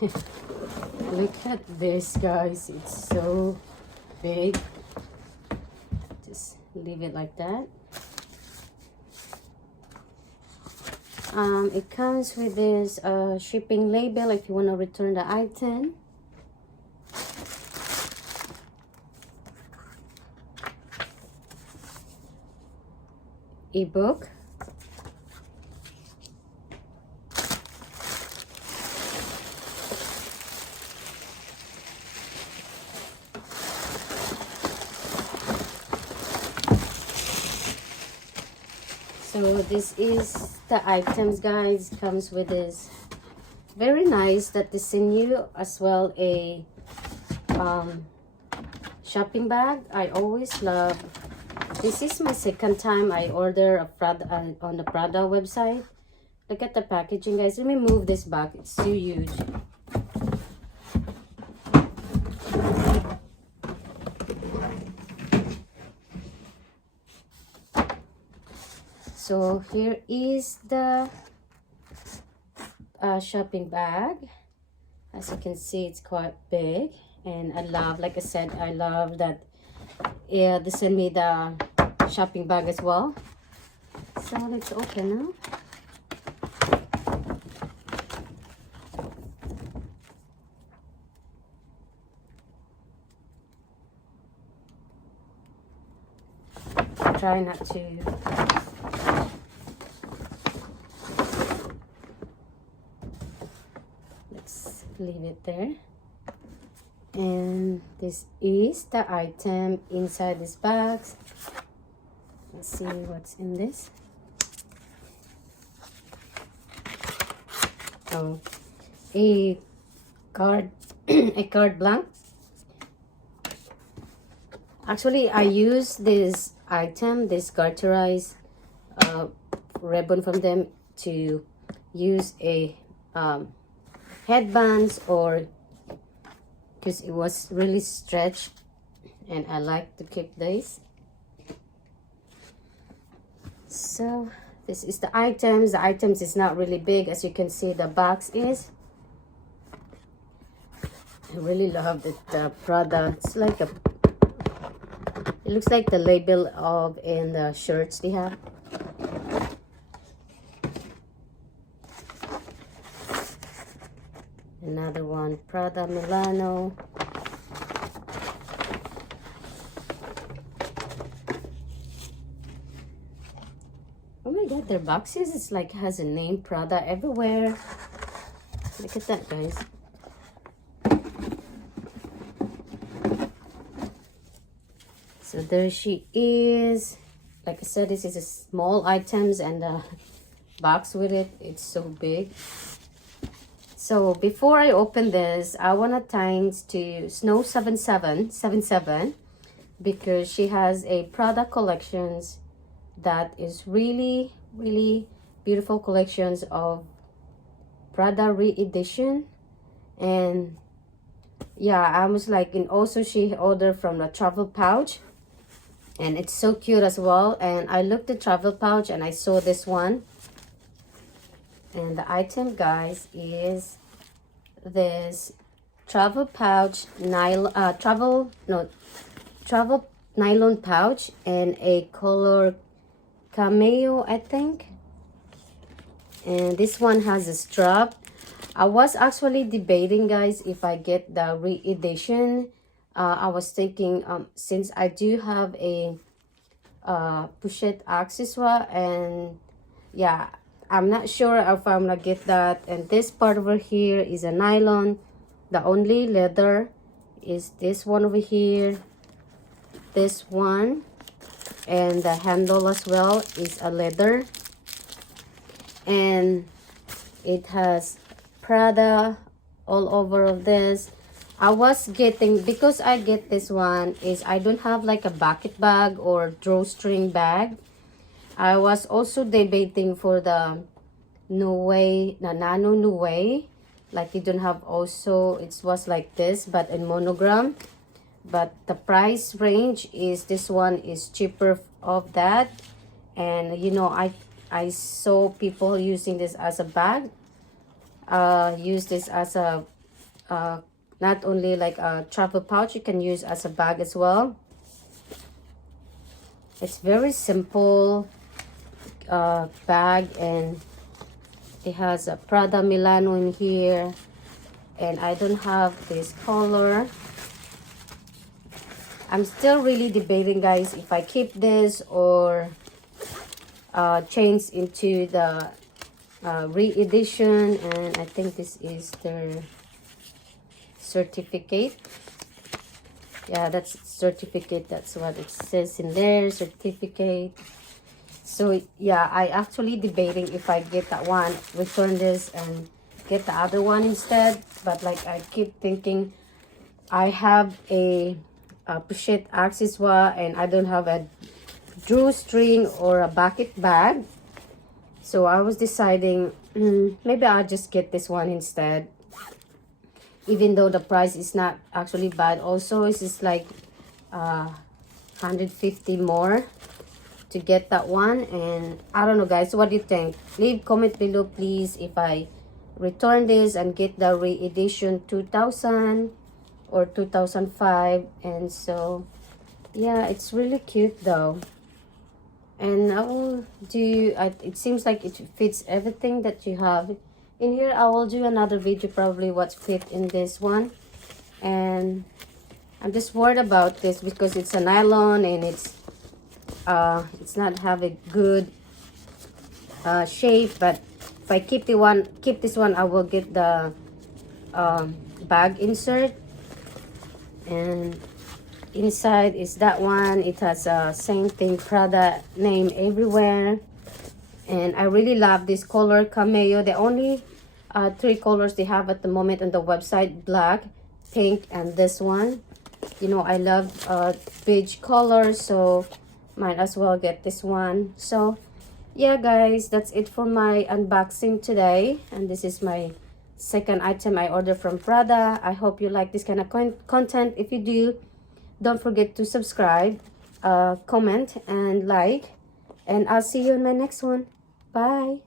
Look at this, guys. It's so big. Just leave it like that. It comes with this shipping label if you want to return the item. Ebook. So this is the items, guys. Comes with this very nice that they send you as well a shopping bag. I always love this. Is my second time I order a Prada on the Prada website. Look at the packaging, guys. Let me move this back. It's too huge. So here is the shopping bag. As you can see, it's quite big, and I love, like I said, I love that. Yeah, they send me the shopping bag as well. So let's open now. Try not to. Let's leave it there. And this is the item inside this box. Let's see what's in this. Oh, a card, a card blank. Actually, I use this item, this garterized ribbon from them, to use a headbands, or because it was really stretched, and I like to keep this. So this is the items. The items is not really big, as you can see. The box is. I really love the Prada. It's like a. It looks like the label of in the shirts they have. Another one, Prada Milano. Oh my god, their boxes, it's like has a name, Prada, everywhere. Look at that, guys. So there she is. Like I said, this is a small items, and the box with it, it's so big. So before I open this, I want to thanks to Snow7777, because she has a product collections that is really beautiful collections of Prada re-edition. And yeah, I was like, and also she ordered from the travel pouch, and it's so cute as well. And I looked at travel pouch and I saw this one. And the item, guys, is this travel pouch travel nylon pouch, and a color cameo, I think. And this one has a strap. I was actually debating, guys, if I get the re-edition. I was thinking, since I do have a pochette accessoire, and yeah, I'm not sure if I'm gonna get that. And this part over here is a nylon. The only leather is this one over here, this one, and the handle as well is a leather. And it has Prada all over of this. I was getting, because I get this one, is I don't have like a bucket bag or drawstring bag. I was also debating for the Nano Nue, like you don't have also, it was like this but in monogram. But the price range is, this one is cheaper of that. And you know, I saw people using this as a bag, use this as a not only like a travel pouch, you can use as a bag as well. It's very simple bag, and it has a Prada Nylon in here, and I don't have this color. I'm still really debating, guys, if I keep this or change into the re-edition. And I think this is their certificate. Yeah, that's certificate. That's what it says in there, certificate. So yeah, I actually debating if I get that one, return this, and get the other one instead. But like, I keep thinking I have a pochette accessoire and I don't have a drawstring or a bucket bag. So I was deciding maybe I'll just get this one instead, even though the price is not actually bad. Also, it's just like 150 more to get that one. And I don't know, guys, what do you think? Leave comment below, please, if I return this and get the re-edition 2000 or 2005. And so yeah, it's really cute though. And I will do it seems like it fits everything that you have in here. I will do another video probably what's fit in this one. And I'm just worried about this because it's a nylon and it's not have a good shape. But if I keep this one, I will get the bag insert. And inside is that one. It has same thing, Prada name everywhere. And I really love this color, cameo. The only 3 colors they have at the moment on the website: black, pink, and this one. You know, I love beige colors, so might as well get this one. So yeah, guys, that's it for my unboxing today. And this is my second item I ordered from Prada. I hope you like this kind of content. If you do, don't forget to subscribe, comment, and like. And I'll see you in my next one. Bye.